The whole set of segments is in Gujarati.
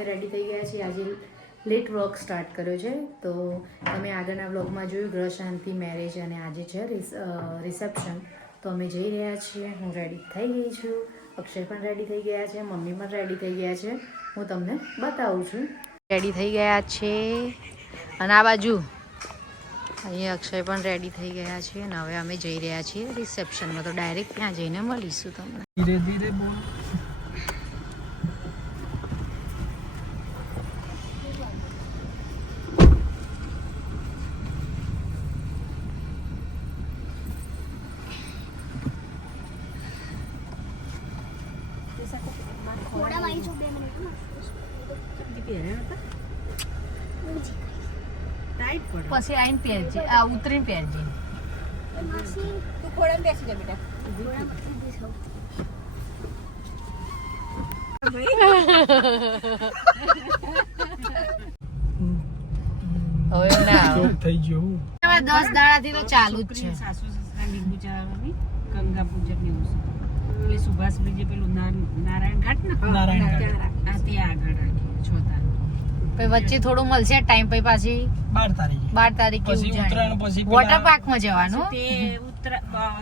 અમે રેડી થઈ ગયા છીએ. આજે લેટ વ્લોગ સ્ટાર્ટ કર્યો છે. તો તમે આગળના વ્લોગમાં જોયું ગ્રહ શાંતિ મેરેજ અને આજે છે રિસેપ્શન. તો અમે જઈ રહ્યા છીએ. હું રેડી થઈ ગઈ છું. અક્ષય પણ રેડી થઈ ગયા છે. મમ્મી પણ રેડી થઈ ગયા છે. હું તમને બતાવું છું. રેડી થઈ ગયા છે અને આ બાજુ અહીંયા અક્ષય પણ રેડી થઈ ગયા છે અને હવે અમે જઈ રહ્યા છીએ રિસેપ્શનમાં. તો ડાયરેક્ટ ત્યાં જઈને મળીશું તમને. ધીરે ધીરે બોલ. પછી આઈને પહેરજે, આ ઉતરીને પહેરજે. તું ખોડામાં બેસી જા બેટા. હવે ના થઈ ગયું. 10 દાડાથી તો ચાલુ જ છે. સાસુ સસરા લીંબુ ચડાવવાની ગંગા પૂજક ને એવું છે. એટલે સુભાષ બ્રિજે પેલું નારાયણ ઘાટ ને નારાયણ ઘાટ. આ ત્યાં આગળ રાખીએ 6 તારીખ. પછી વચ્ચે થોડું મળશે ટાઈમ, પછી પાછી 12 તારીખે 12 તારીખે પછી ઉત્તરાયણ પછી વોટર પાર્ક માં જવાનું. તે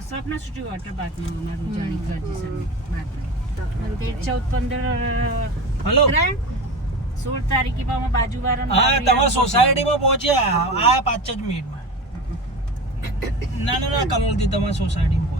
સ્વપ્ન સિટી વોટર પાર્કમાં અમારું ઉજાણી કરજે સામે 12 તારીખ. 13, 14, 15 હલો ઉત્તરાયણ 16 તારીખે પાછું બાજુવાળાનો હા તમારા સોસાયટીમાં પહોંચ્યા આ 5 જ મિનિટમાં. ના ના ના કમલથી તમારા સોસાયટીમાં પહોંચ્યા.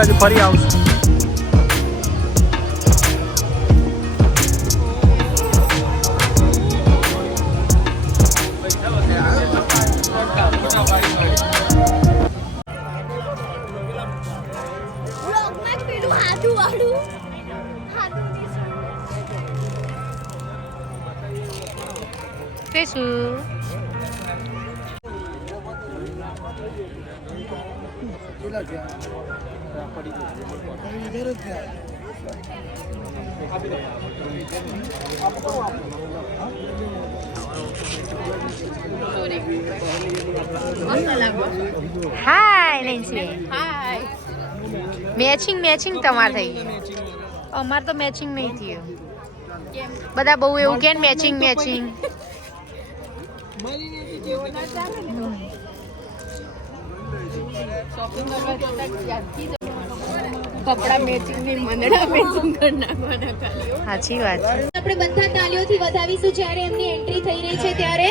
આજે ફરી આવશું. હાય નેન્સી. હાય. મેચિંગ તમારે થઈ ગયું. અમારે તો મેચિંગ નહીં થયું. બધા બહુ એવું કે મેચિંગ. કપડા મેચિંગ ની મંદડા મેચિંગ કરી નાખવાના ખાલી. સાચી વાત છે. આપણે બધા તાલીઓથી વધાવીશું જ્યારે એમની એન્ટ્રી થઈ રહી છે ત્યારે.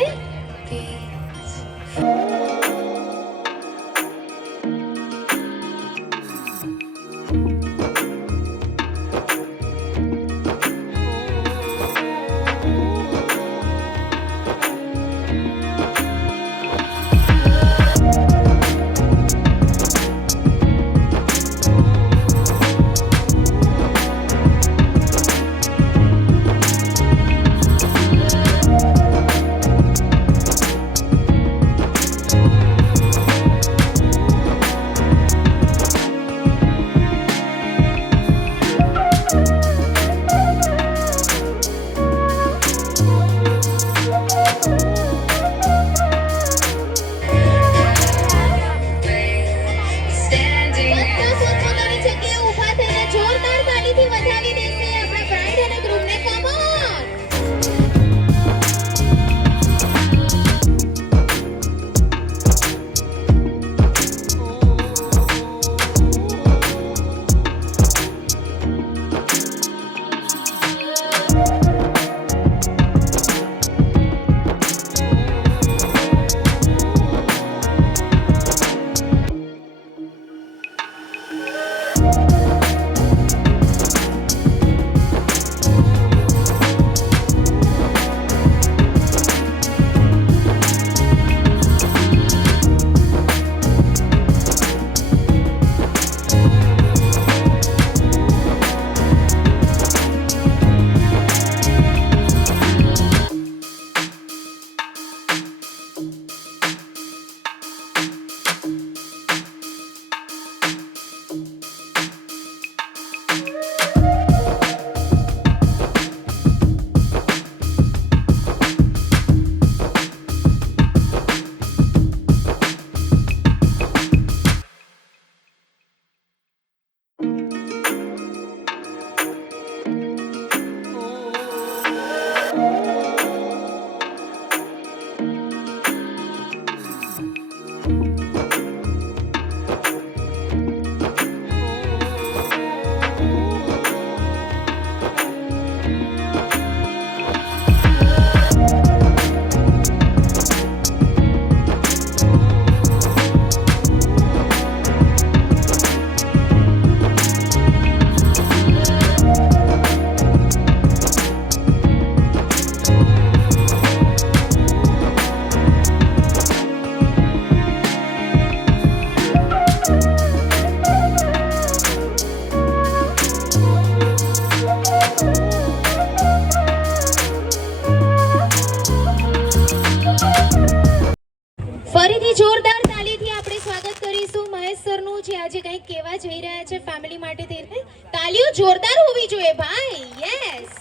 જોરદાર હોવી જોઈએ ભાઈ. યસ.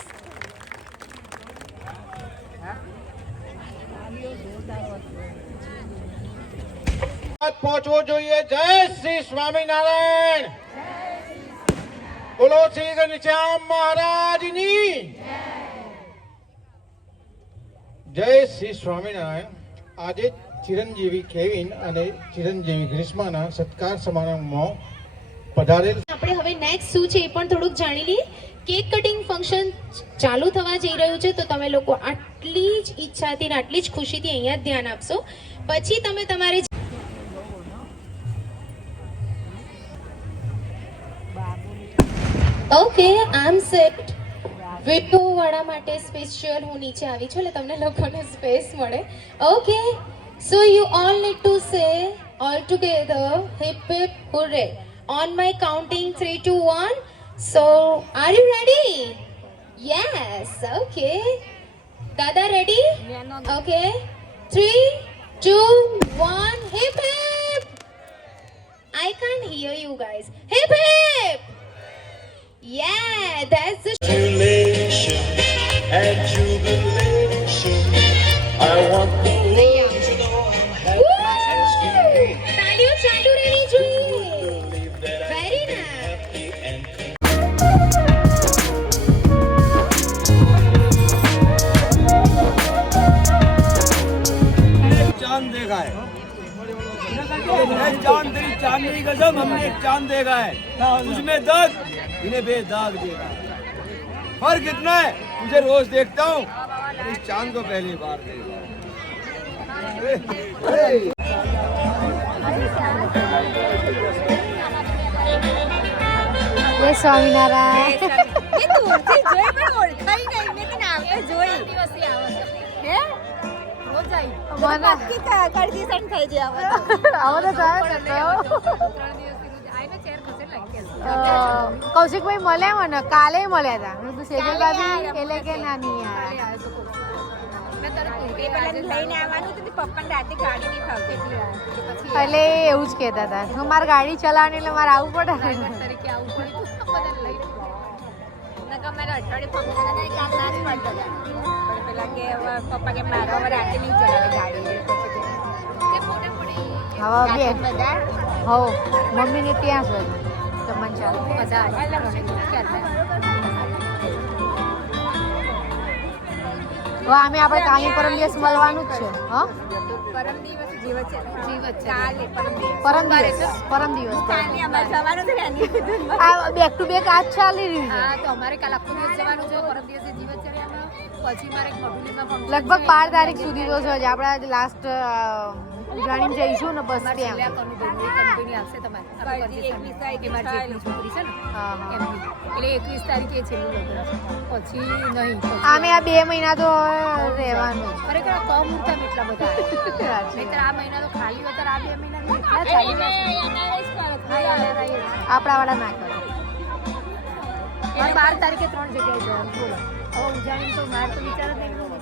પહોંચવો જોઈએ. જય શ્રી સ્વામિનારાયણ. બોલો શ્રી ઘનશ્યામ મહારાજની જય. શ્રી સ્વામિનારાયણ. આજે ચિરંજીવી કેવિન અને ચિરંજીવી ગ્રીષ્માના સત્કાર સમારંભમાં પધારેલ. આપણે હવે નેક્સ્ટ શું છે એ પણ થોડુંક જાણી લઈએ. કેક કટિંગ ફંક્શન ચાલુ થવા જઈ રહ્યું છે, તો તમે લોકો આટલી જ ઈચ્છાથી અને આટલી જ ખુશીથી અહીંયા જ ધ્યાન આપશો. પછી તમે તમારી okay I am set. Video વાળા માટે સ્પેશિયલ હું નીચે આવી છું એટલે તમને લોકોને સ્પેસ મળે. Okay so you all need to say all together hip hip hurray on my counting 3 2 1. So are you ready? Yes. Okay, dada ready? Okay, 3 2 1. Hip hip. I can't hear you guys. Hip hip. Yeah, that's the Jubilation and jubilation. I want the world to know I'm happy as can be. તાળીઓ ચાલુ રહેવી જોઈએ. Believe that I Very can be nice. happy and चांद देखा है. चांद तेरी चांदनी कसम, हमने एक चांद देखा है. उसमें दाग, इन्हें बेदाग देखा है. फर्क इतना है, तुझे रोज देखता हूँ, इस चांद को पहली बार देखा. જય સ્વામિનારાયણ. કૌશિકભાઈ મળ્યા મને કાલે મળ્યા હતા. હું સેજલ ભાભી એટલે કે નાની એટલે એવું જ કહેતા હતા કે મારે ગાડી ચલાવવાની એટલે મારે આવવું પડે. હવે બે હો મમ્મીને ત્યાં જ હોય જમવાનું ચાલુ. હવે અમે આપણે કાલે પરમ દિવસ મળવાનું જ છે. હા પરમ દિવસ આ બેક ટુ બેક આજ ચાલી રહ્યું છે. લગભગ 12 તારીખ સુધી તો છે જ. આપણે લાસ્ટ ઉજાણી જઈશું ને બસ ત્યાં. આમે આ 2 મહિના તો રહેવાનું. આપણા વાળા ના કરે. 12 તારીખે 3 જગ્યાએ જવાનું. બોલો હવે ઉજાણી તો મારે તો વિચાર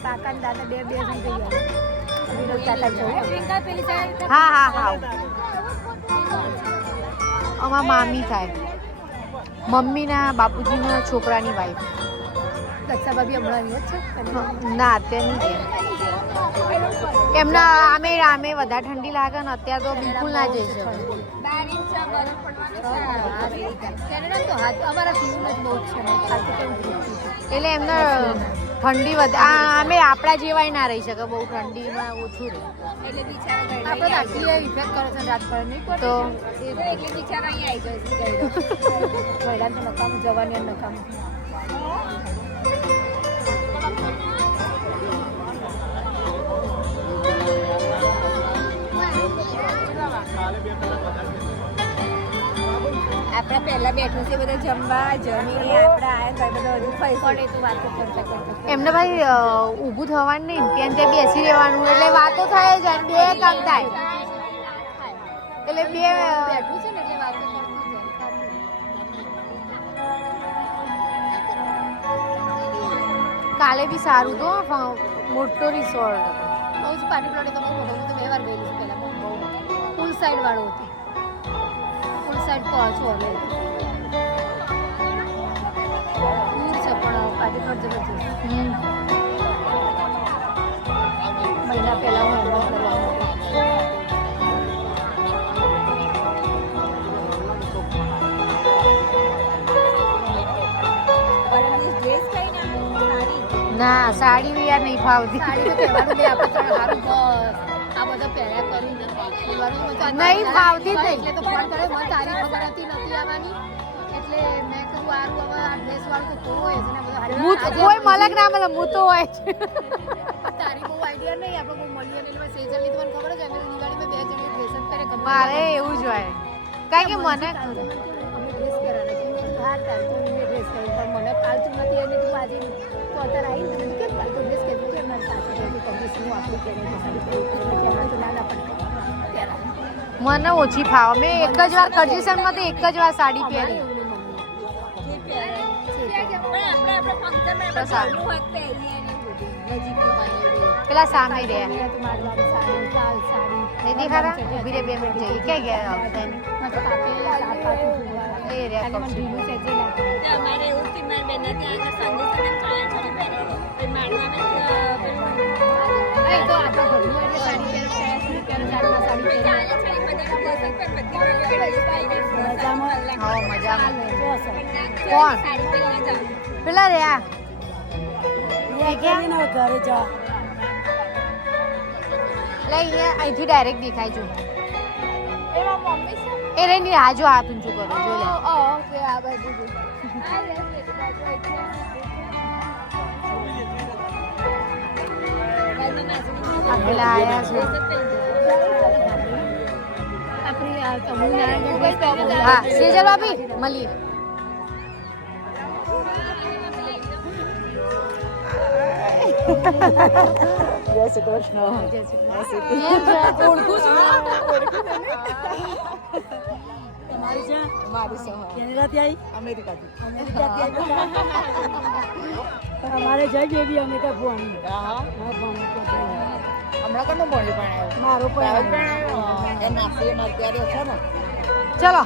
કાકા ને દાદા બે થઈ ગયા. હા હા હા અમારા મામી થાય, મમ્મીના બાપુજીના છોકરાની વાઈફ. દક્ષા ભાભી હમણાં છે ના અત્યારે નહીં. એમના આમે વધારે ઠંડી લાગે ને અત્યારે તો બિલકુલ ના જઈ શકે. એટલે એમને ઠંડી અમે આપણા જેવાય ના રહી શકે. બહુ ઠંડીમાં ઓછું રહે તો નકામું જવાની નકામું. આપણે પહેલા બેઠું છે બધા જમવા જમીને આપણે આયા બધા હજુ ફરી પડે તો વાતો કરતા કરતા એમને ભાઈ ઊભું થવાનું નહીં, ત્યાં ત્યાં બેસી રહેવાનું. એટલે વાતો થાય જ બે કામ થાય. એટલે બે બેઠું છે ને એટલે વાતો કરતું કાલે બી સારું તો મોટો રિસોર્ટ. બહુ જ પાણી પ્લોટ તો બહુ મોટો. તો 2 વાર ગયેલું છે પહેલા. બહુ ફૂલ સાઈડ વાળો હતો. ફૂલ સાઈડ પહોંચો હવે ના સાડી યાર નહીં ફાવતી સાડી તો કહેવાનું નહીં આપણે ત્રણ હારું બસ આ બધો પહેર્યા કરું ને બોલવાનું મજા નહીં ફાવતી જ નહીં. એટલે તો ફોન કર્યો મને તારી ખબર હતી નથી આવવાની એટલે મેં કીધું હારું હવે આ ડ્રેસ વાળું તો કોઈ હોય છે ને બધું હું તો કોઈ મલક ના મળે હું તો હોય છે તારી બહુ આઈડિયા નહીં આપણે બહુ મળીએ નહીં એટલે સેજલની તો મને ખબર જ અમે દિવાળીમાં બે જણી ડ્રેસ જ પહેરે ગમે મારે એવું જ હોય કારણ કે મને અમે ડ્રેસ પહેરવાના છે મેં હાર તારી તો મેં ડ્રેસ પહેરી પણ મને કાલતું નથી અને તું આજે તો અત્યારે આવી ને કેમ કાલ તો ડ્રેસ પહેરી કે મારી સાસુ કહે કે કંડિશન હું આપણી પહેરે છે સાડી પહેરી કે અમારે તો ના પડે ત્યારે મને ઓછી ફાવે મેં એક જ વાર કન્ડિશનમાં તો એક જ વાર સાડી પહેરી પેલા સામે રહ્યા નહીં દેખાતા ઊભી રે 2 મિનિટ જઈ ક્યાં ગયા એ રહ્યા કપ અમારે એવું કે મારી બેનને ત્યાં આગળ સંદેશ અને કાયા છોડી પહેરેલી તો આપણા ઘરનું એટલે સાડી પહેરો સાડી પહેરો ચાલે છે બધાને પસંદ પણ બધી મજામાં હા મજામાં કોણ સાડી પહેરીને જાઉં પેલા રહ્યા ઘરે જા એટલે અહીંયા અહીંથી ડાયરેક્ટ દેખાય છું એ રહી રાજુ હાથ ઊંચું કરો જો લે ઓકે આ બાજુ આ પેલા આયા છે આપણી આ તમિલનાડુ ડ્રેસ પહેરી હા સેજલ ભાભી મળીએ અમારે જઈ બેબી અમે તો ભણી હમણાં કોનો બોલી પણ મારો પણ ચલો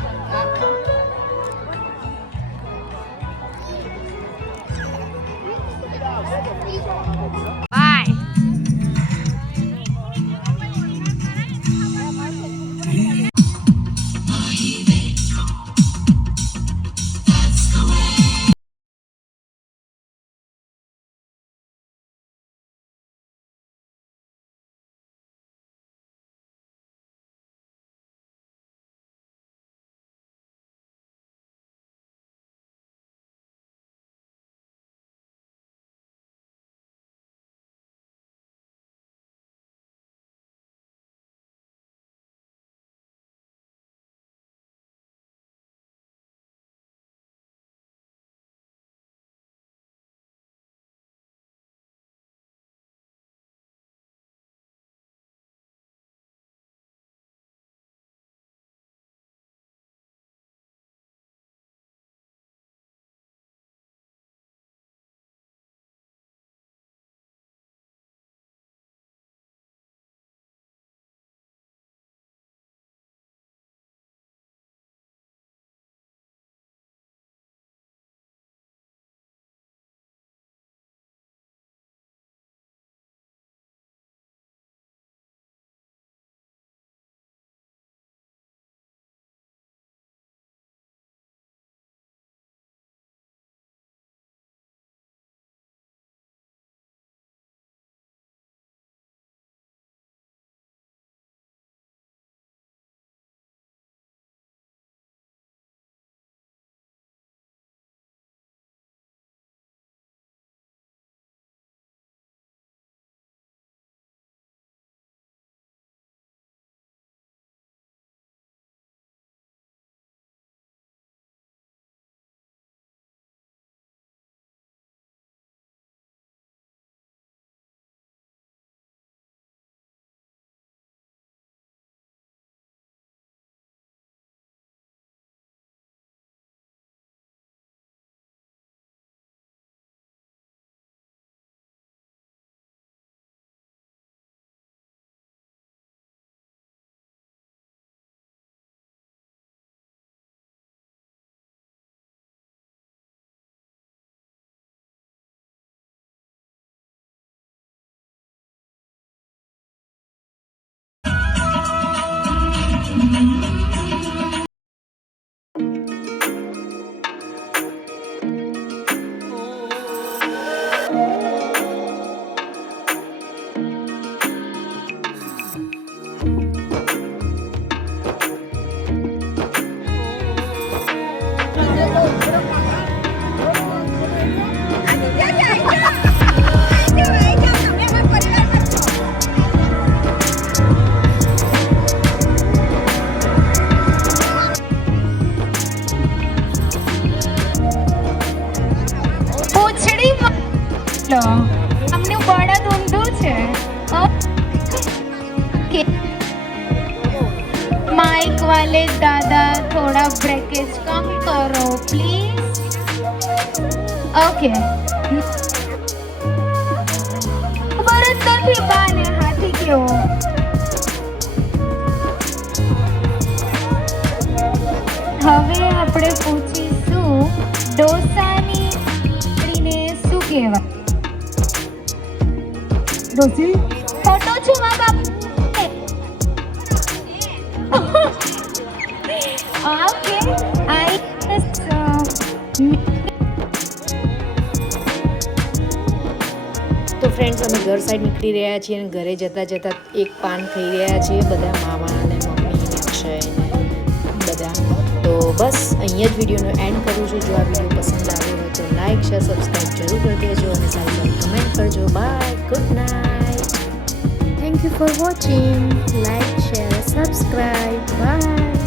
લો અમને બળદ ઊંધું છે ઓકે माइक वाले दादा थोड़ा ब्रेकेज कम करो प्लीज ओके ભરત નથી બાને હાથી કેવો હવે આપણે પૂછીશું ડોસાની ને શું કહેવાય ડોસી ફોટો છું મા બાપ Okay, I just તો ફ્રેન્ડ્સ અમે ઘર સાઈડ નીકળી રહ્યા છીએ અને ઘરે જતાં જતાં એક પાન ખાઈ રહ્યા છીએ બધા મામા અને મમ્મી ને અક્ષય ને બધા. તો બસ અહીંયા જ વિડીયોનો એન્ડ કરું છું. જો આ વિડીયો પસંદ આવ્યો હોય તો લાઈક શેર સબસ્ક્રાઈબ જરૂર કરી દેજો અને સારી સારી કમેન્ટ કરજો. Bye, good night. Thank you for watching. Like share subscribe. By.